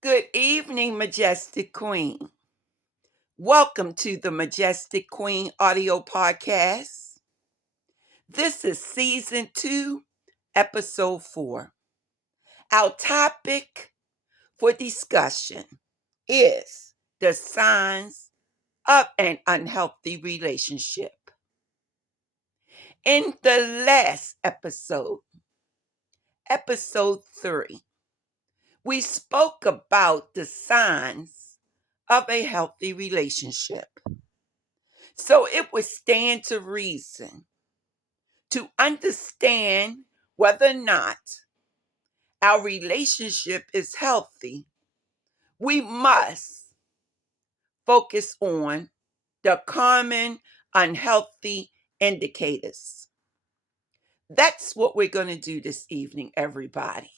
Good evening, Majestic Queen. Welcome to the Majestic Queen audio podcast. This is season 2, episode 4. Our topic for discussion is the signs of an unhealthy relationship. In the last episode 3, we spoke about the signs of a healthy relationship. So it would stand to reason to understand whether or not our relationship is healthy. We must focus on the common unhealthy indicators. That's what we're going to do this evening, everybody.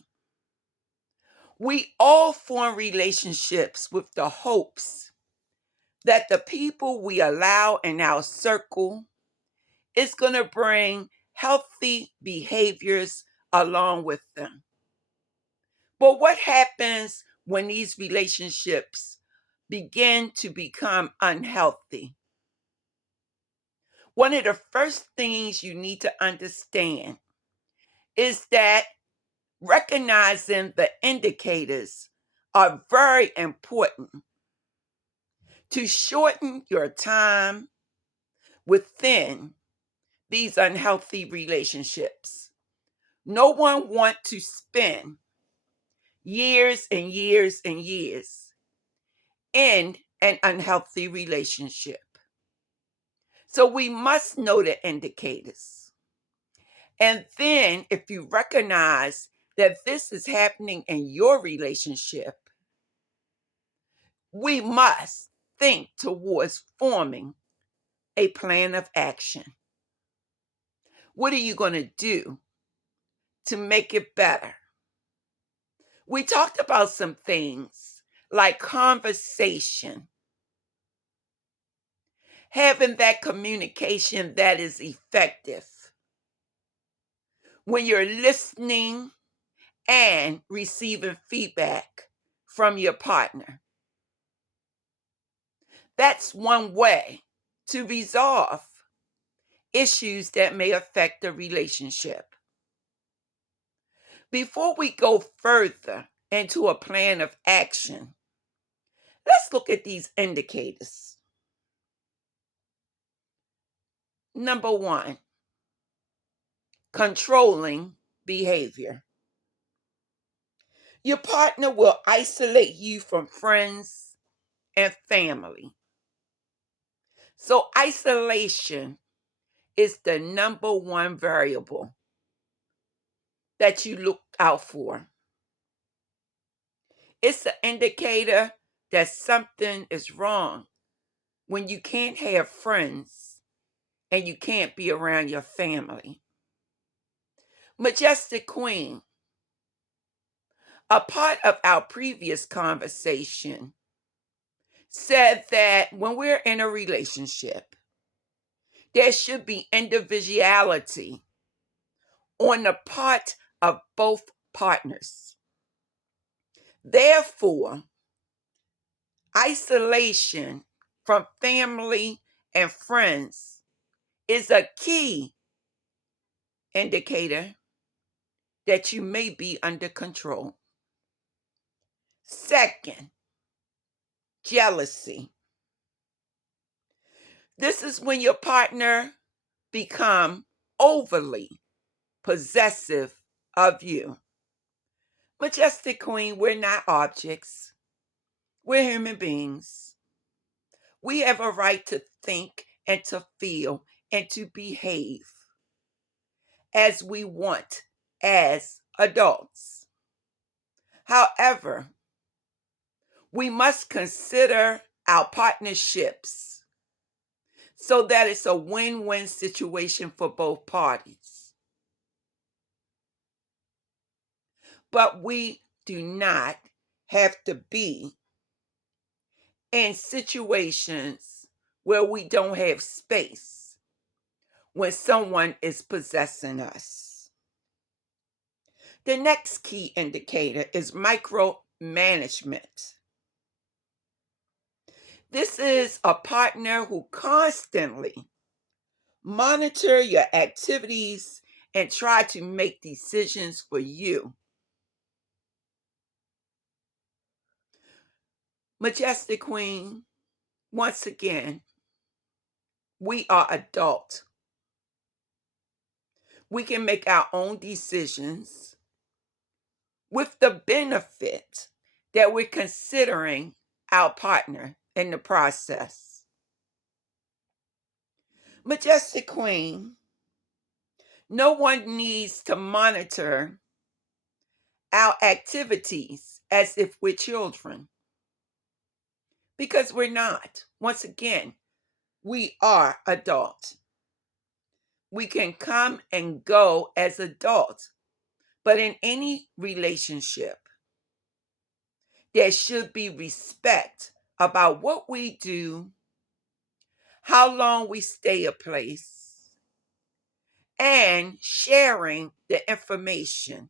We all form relationships with the hopes that the people we allow in our circle is going to bring healthy behaviors along with them. But what happens when these relationships begin to become unhealthy? One of the first things you need to understand is that recognizing the indicators are very important to shorten your time within these unhealthy relationships. No one wants to spend years and years and years in an unhealthy relationship. So we must know the indicators. And then if you recognize that this is happening in your relationship, we must think towards forming a plan of action. What are you going to do to make it better? We talked about some things like conversation, having that communication that is effective. When you're listening and receiving feedback from your partner, that's one way to resolve issues that may affect the relationship. Before we go further into a plan of action, let's look at these indicators. Number 1, controlling behavior. Your partner will isolate you from friends and family. So isolation is the number one variable that you look out for. It's an indicator that something is wrong when you can't have friends and you can't be around your family. Majestic Queen, a part of our previous conversation, said that when we're in a relationship, there should be individuality on the part of both partners. Therefore, isolation from family and friends is a key indicator that you may be under control. Second, jealousy. This is when your partner become overly possessive of you. Majestic Queen, we're not objects. We're human beings. We have a right to think and to feel and to behave as we want as adults. However, we must consider our partnerships so that it's a win-win situation for both parties. But we do not have to be in situations where we don't have space when someone is possessing us. The next key indicator is management. This is a partner who constantly monitor your activities and try to make decisions for you. Majestic Queen, once again, we are adult. We can make our own decisions with the benefit that we're considering our partner in the process. Majestic Queen, no one needs to monitor our activities as if we're children, because we're not. Once again, we are adults. We can come and go as adults, but in any relationship, there should be respect about what we do, how long we stay a place, and sharing the information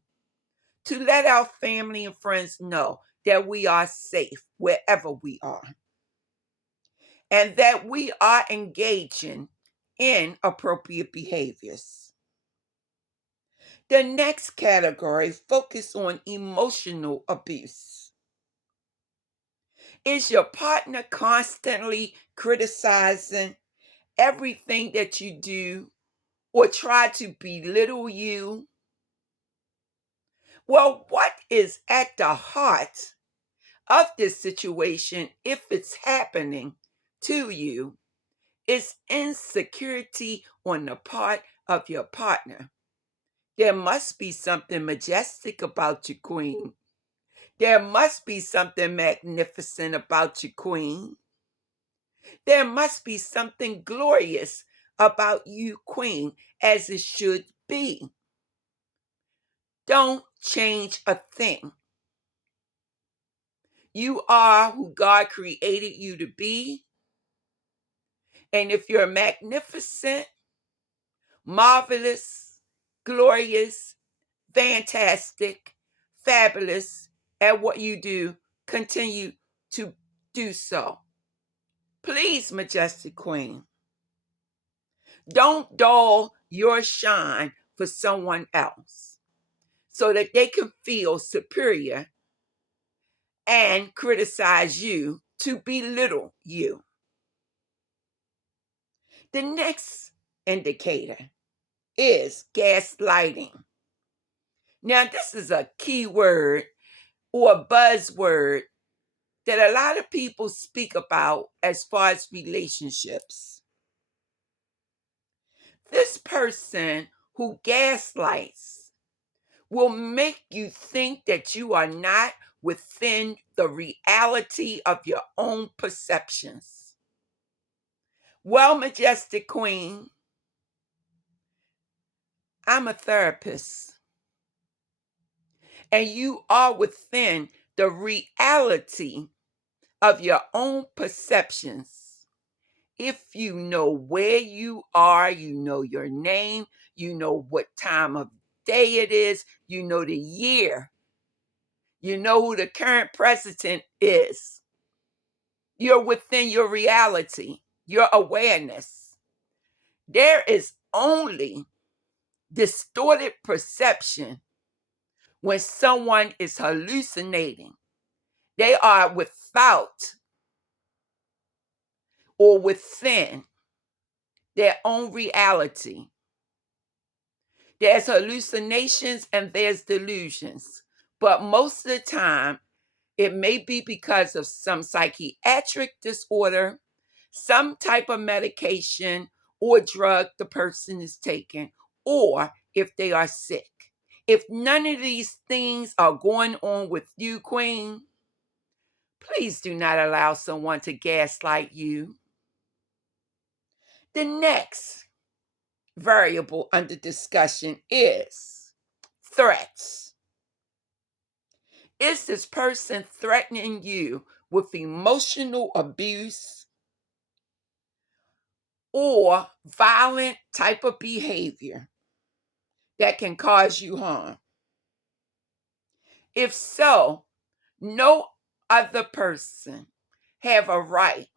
to let our family and friends know that we are safe wherever we are and that we are engaging in appropriate behaviors. The next category focus on emotional abuse. Is your partner constantly criticizing everything that you do or try to belittle you? Well, what is at the heart of this situation, if it's happening to you, is insecurity on the part of your partner. There must be something majestic about you, Queen. There must be something magnificent about you, Queen. There must be something glorious about you, Queen, as it should be. Don't change a thing. You are who God created you to be. And if you're magnificent, marvelous, glorious, fantastic, fabulous at what you do, continue to do so. Please, Majestic Queen, don't dull your shine for someone else so that they can feel superior and criticize you to belittle you. The next indicator is gaslighting. Now, this is a key word or a buzzword that a lot of people speak about as far as relationships. This person who gaslights will make you think that you are not within the reality of your own perceptions. Well, Majestic Queen, I'm a therapist, and you are within the reality of your own perceptions. If you know where you are, you know your name, you know what time of day it is, you know the year, you know who the current president is. You're within your reality, your awareness. There is only distorted perception when someone is hallucinating. They are without or within their own reality. There's hallucinations and there's delusions. But most of the time, it may be because of some psychiatric disorder, some type of medication or drug the person is taking, or if they are sick. If none of these things are going on with you, Queen, please do not allow someone to gaslight you. The next variable under discussion is threats. Is this person threatening you with emotional abuse or violent type of behavior that can cause you harm? If so, No other person have a right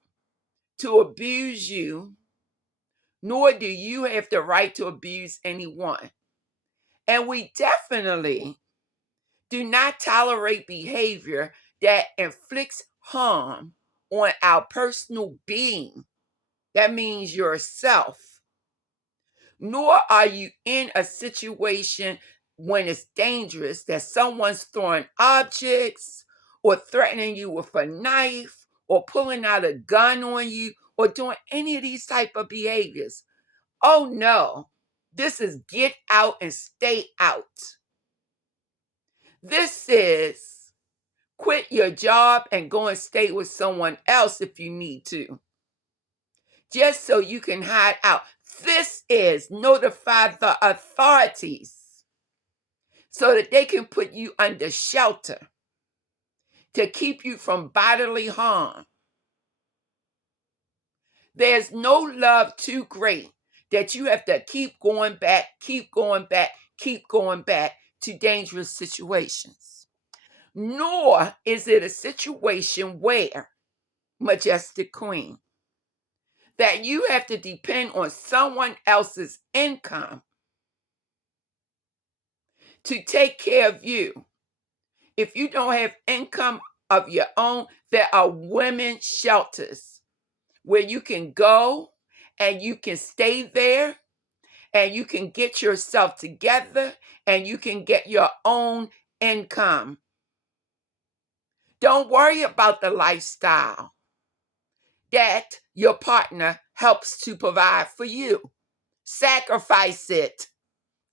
to abuse you, nor do you have the right to abuse anyone. And we definitely do not tolerate behavior that inflicts harm on our personal being. That means yourself. Nor are you in a situation when it's dangerous that someone's throwing objects or threatening you with a knife or pulling out a gun on you or doing any of these type of behaviors. Oh no, this is get out and stay out. This is quit your job and go and stay with someone else if you need to, just so you can hide out. This is notify the authorities so that they can put you under shelter to keep you from bodily harm. There's no love too great that you have to keep going back, keep going back, keep going back to dangerous situations. Nor is it a situation where, Majestic Queen, that you have to depend on someone else's income to take care of you. If you don't have income of your own, there are women's shelters where you can go and you can stay there and you can get yourself together and you can get your own income. Don't worry about the lifestyle that your partner helps to provide for you. Sacrifice it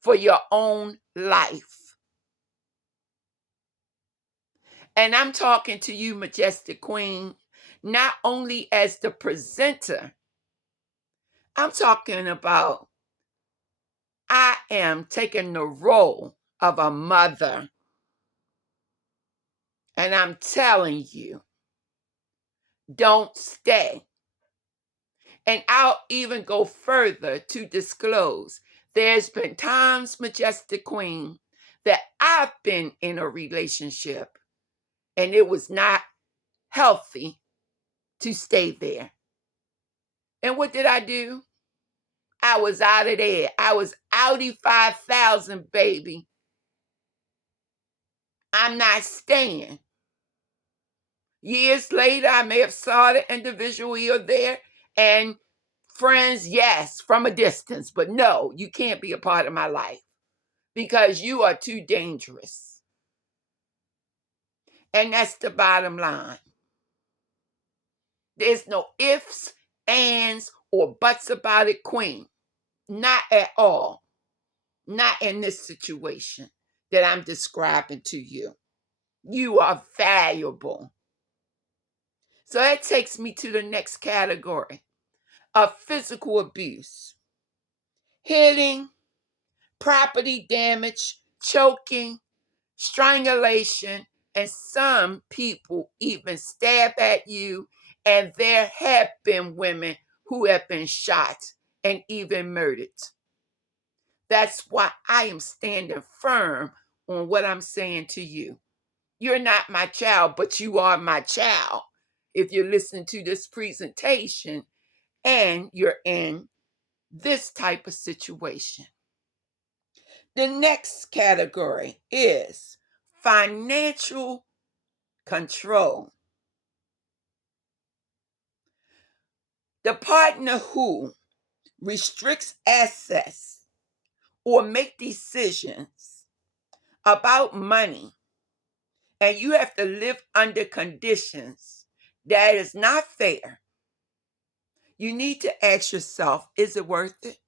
for your own life. And I'm talking to you, Majestic Queen, not only as the presenter, I'm talking about I am taking the role of a mother. And I'm telling you, don't stay. And I'll even go further to disclose there's been times, Majestic Queen, that I've been in a relationship and it was not healthy to stay there. And what did I do? I was out of there. I was outie 5,000, baby. I'm not staying. Years later, I may have saw the individual here or there, and friends, yes, from a distance, but no, you can't be a part of my life because you are too dangerous. And that's the bottom line. There's no ifs, ands, or buts about it, Queen. Not at all. Not in this situation that I'm describing to you. You are valuable. So that takes me to the next category of physical abuse: hitting, property damage, choking, strangulation, and some people even stab at you. And there have been women who have been shot and even murdered. That's why I am standing firm on what I'm saying to you. You're not my child, but you are my child if you're listening to this presentation and you're in this type of situation. The next category is financial control. The partner who restricts access or make decisions about money, and you have to live under conditions that is not fair. You need to ask yourself, is it worth it?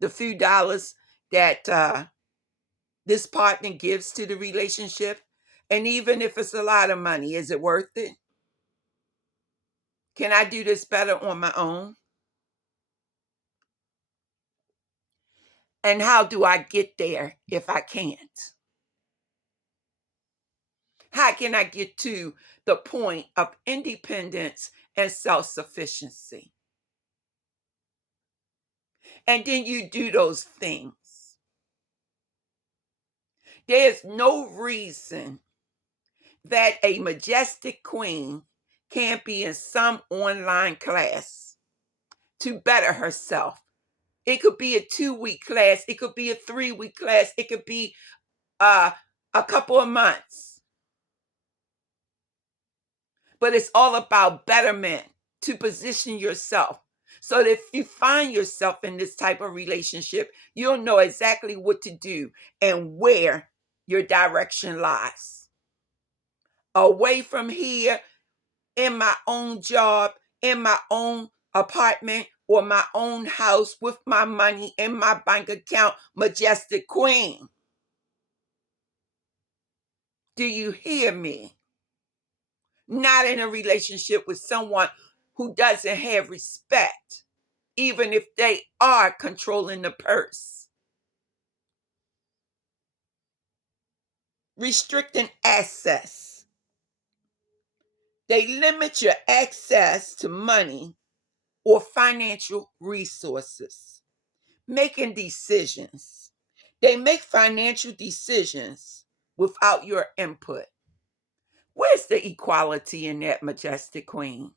The few dollars that this partner gives to the relationship, and even if it's a lot of money, is it worth it? Can I do this better on my own? And how do I get there if I can't? How can I get to the point of independence and self sufficiency? And then you do those things. There's no reason that a majestic queen can't be in some online class to better herself. It could be a 2-week class, it could be a 3-week class, it could be a couple of months. But it's all about betterment, to position yourself so that if you find yourself in this type of relationship, you'll know exactly what to do and where your direction lies. Away from here, in my own job, in my own apartment, or my own house with my money in my bank account, majestic queen. Do you hear me? Not in a relationship with someone who doesn't have respect, even if they are controlling the purse. Restricting access. They limit your access to money or financial resources. Making decisions. They make financial decisions without your input. Where's the equality in that, majestic queen?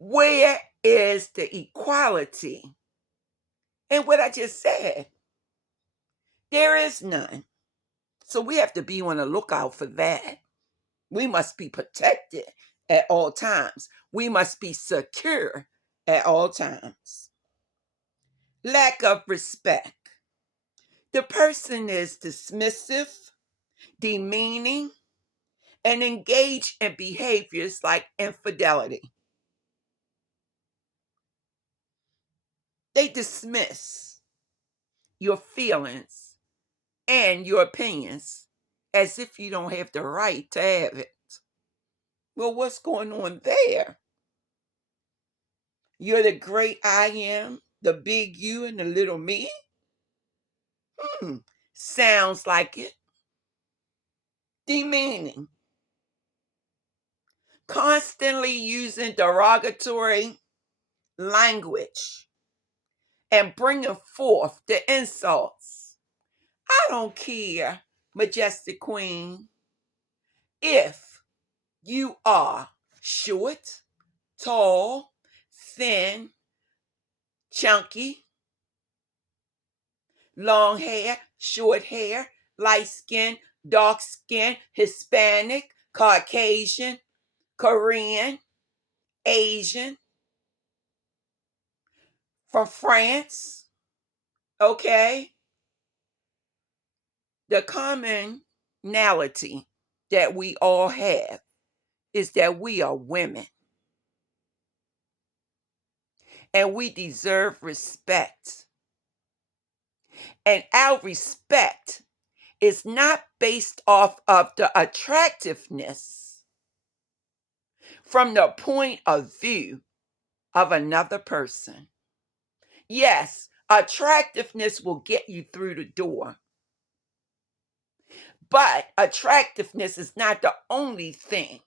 Where is the equality in what I just said? There is none. So we have to be on the lookout for that. We must be protected at all times. We must be secure at all times. Lack of respect. The person is dismissive, demeaning, and engage in behaviors like infidelity. They dismiss your feelings and your opinions as if you don't have the right to have it. Well, what's going on there? You're the great I am, the big you and the little me? Sounds like it. Demeaning. Constantly using derogatory language and bringing forth the insults. I don't care, majestic queen, if you are short, tall, thin, chunky, long hair, short hair, light skin, dark skin, Hispanic, Caucasian, Korean, Asian, from France, okay? The commonality that we all have is that we are women and we deserve respect. And our respect is not based off of the attractiveness from the point of view of another person. Yes, attractiveness will get you through the door, but attractiveness is not the only thing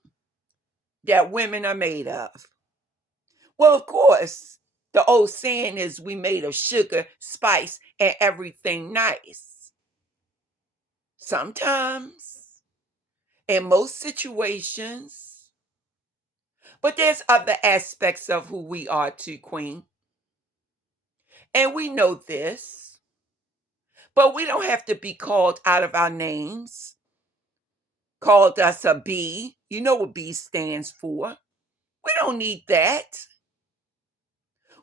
that women are made of. Well, of course, the old saying is we made of sugar, spice, and everything nice. Sometimes, in most situations, but there's other aspects of who we are too, Queen. And we know this, but we don't have to be called out of our names. Called us a B. You know what B stands for. We don't need that.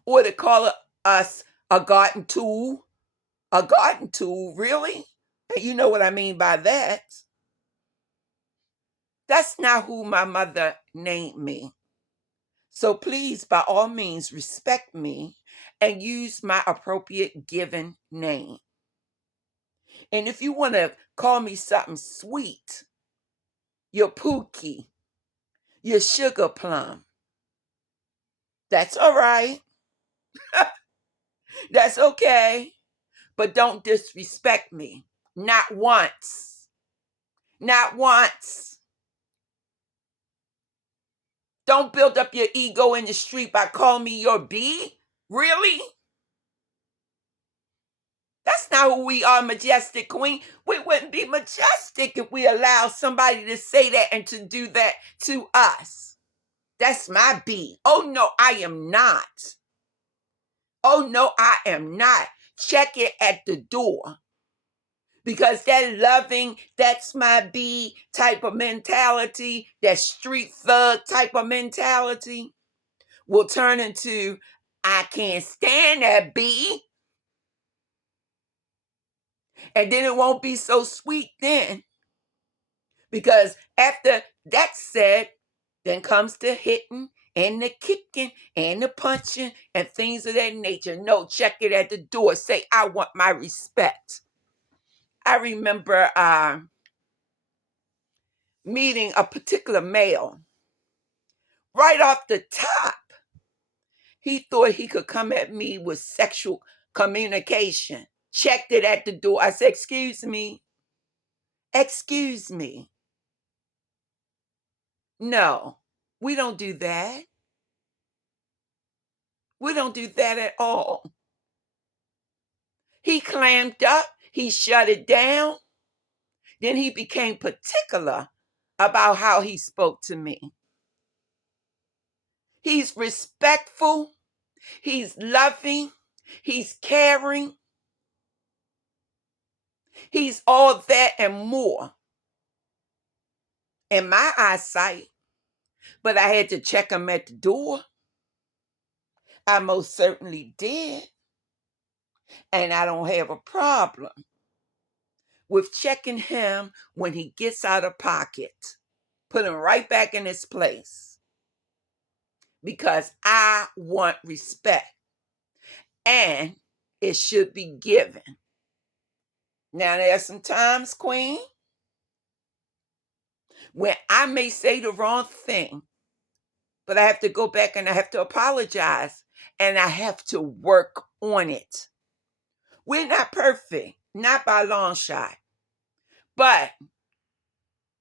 Or to call us a garden tool. A garden tool, really? And you know what I mean by that. That's not who my mother named me. So please, by all means, respect me and use my appropriate given name. And if you want to call me something sweet, your Pookie, your Sugar Plum, that's all right. That's okay. But don't disrespect me. Not once. Not once. Don't build up your ego in the street by calling me your B. Really? That's not who we are, Majestic Queen. We wouldn't be majestic if we allow somebody to say that and to do that to us. That's my B. Oh, no, I am not. Oh, no, I am not. Check it at the door. Because that loving, that's my B type of mentality, that street thug type of mentality will turn into, I can't stand that B. And then it won't be so sweet then. Because after that's said, then comes the hitting and the kicking and the punching and things of that nature. No, check it at the door. Say, I want my respect. I remember meeting a particular male. Right off the top, he thought he could come at me with sexual communication. Checked it at the door. I said, excuse me. Excuse me. No, we don't do that. We don't do that at all. He clammed up, he shut it down, then he became particular about how he spoke to me. He's respectful, he's loving, he's caring, he's all that and more in my eyesight. But I had to check him at the door. I most certainly did. And I don't have a problem with checking him when he gets out of pocket. Put him right back in his place. Because I want respect. And it should be given. Now, there's some times, Queen, when I may say the wrong thing, but I have to go back and I have to apologize and I have to work on it. We're not perfect, not by a long shot. But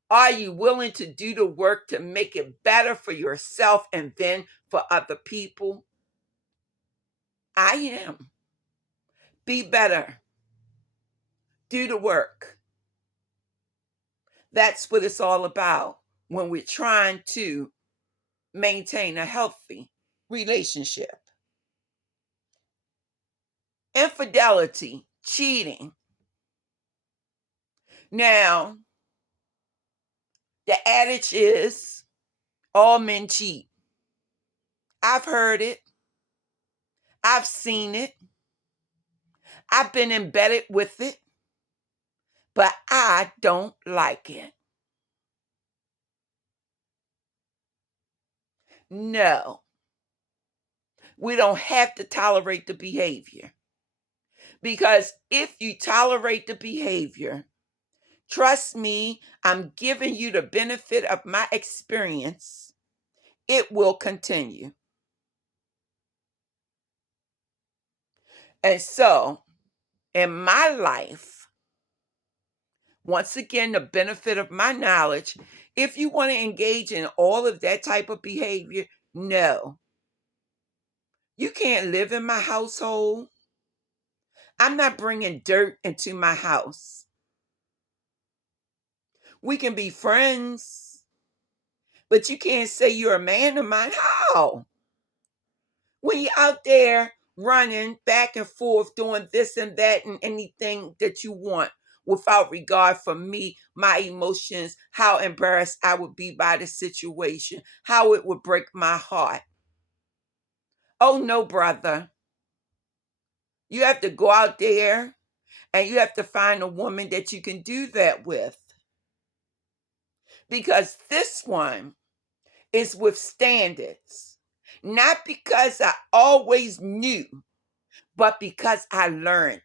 are you willing to do the work to make it better for yourself and then for other people? I am. Be better. Do the work. That's what it's all about when we're trying to maintain a healthy relationship. Infidelity, cheating. Now, the adage is all men cheat. I've heard it. I've seen it. I've been embedded with it. But I don't like it. No, we don't have to tolerate the behavior. Because if you tolerate the behavior, trust me, I'm giving you the benefit of my experience. It will continue. And so, in my life, once again, the benefit of my knowledge, if you want to engage in all of that type of behavior, no. You can't live in my household. I'm not bringing dirt into my house. We can be friends, but you can't say you're a man of mine. How? When you're out there running back and forth, doing this and that and anything that you want without regard for me, my emotions, how embarrassed I would be by the situation, how it would break my heart. Oh, no, brother. You have to go out there and you have to find a woman that you can do that with. Because this one is with standards. Not because I always knew, but because I learned.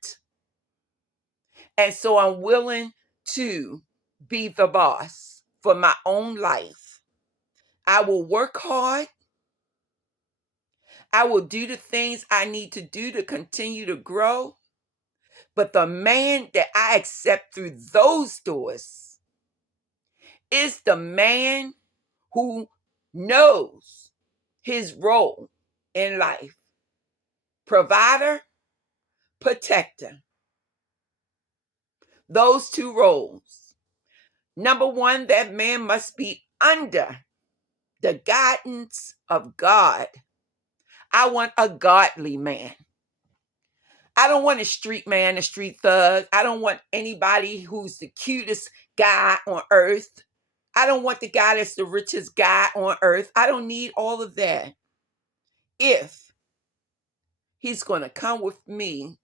And so I'm willing to be the boss for my own life. I will work hard. I will do the things I need to do to continue to grow. But the man that I accept through those doors is the man who knows his role in life. Provider, protector. those two roles. Number one, that man must be under the guidance of God. I want a godly man. I don't want a street man, a street thug. I don't want anybody who's the cutest guy on earth. I don't want the guy that's the richest guy on earth. I don't need all of that. If he's going to come with me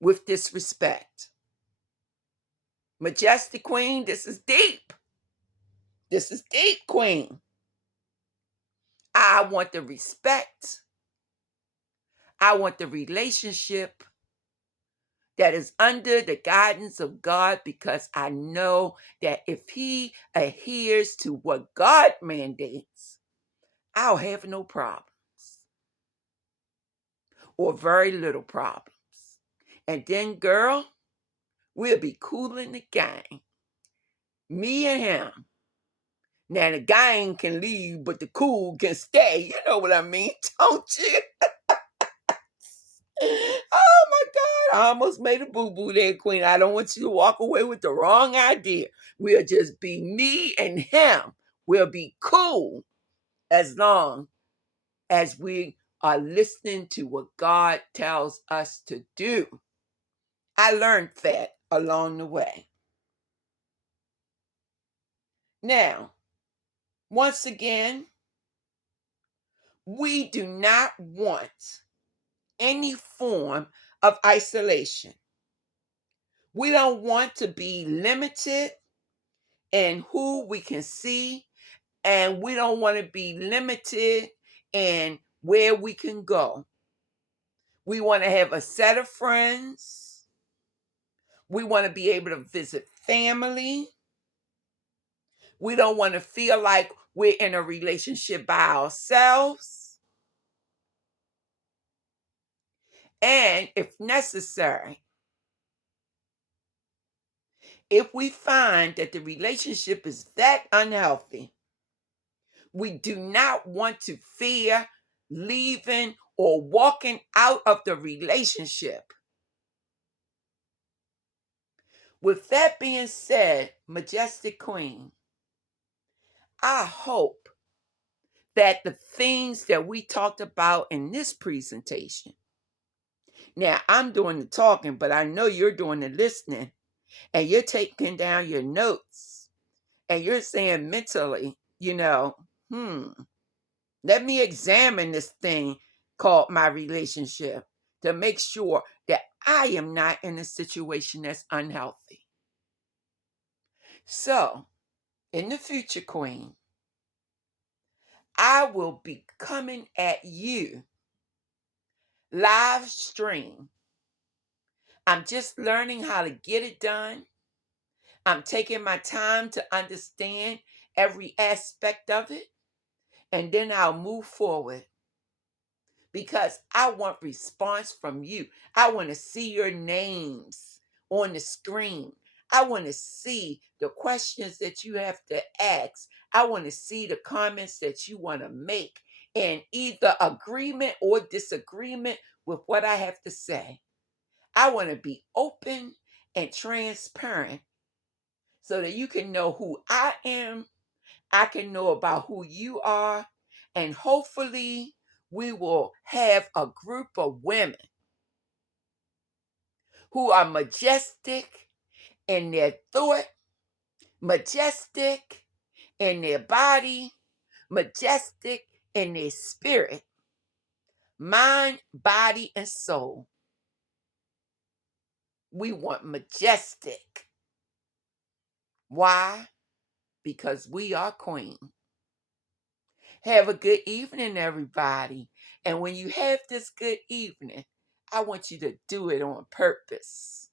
with disrespect. Majestic Queen, this is deep. This is deep, Queen. I want the respect. I want the relationship that is under the guidance of God, because I know that if he adheres to what God mandates, I'll have no problems or very little problems. And then, girl, we'll be cool in the gang. Me and him. Now, the gang can leave, but the cool can stay. You know what I mean, don't you? Oh my God, I almost made a boo-boo there, Queen. I don't want you to walk away with the wrong idea. We'll just be me and him. We'll be cool as long as we are listening to what God tells us to do. I learned that along the way. Now, once again, we do not want any form of isolation. We don't want to be limited in who we can see, and we don't want to be limited in where we can go. We want to have a set of friends. We want to be able to visit family. We don't want to feel like we're in a relationship by ourselves. And if necessary, if we find that the relationship is that unhealthy, we do not want to fear leaving or walking out of the relationship. With that being said, Majestic Queen, I hope that the things that we talked about in this presentation, now I'm doing the talking, but I know you're doing the listening, and you're taking down your notes, and you're saying mentally, let me examine this thing called my relationship to make sure that I am not in a situation that's unhealthy. So, in the future, Queen, I will be coming at you live stream. I'm just learning how to get it done. I'm taking my time to understand every aspect of it, and then I'll move forward, because I want response from you. I want to see your names on the screen. I want to see the questions that you have to ask. I want to see the comments that you want to make in either agreement or disagreement with what I have to say. I want to be open and transparent so that you can know who I am. I can know about who you are, and hopefully we will have a group of women who are majestic in their thought, majestic in their body, majestic in their spirit, mind, body, and soul. We want majestic. Why? Because we are queen. Have a good evening, everybody. And when you have this good evening, I want you to do it on purpose.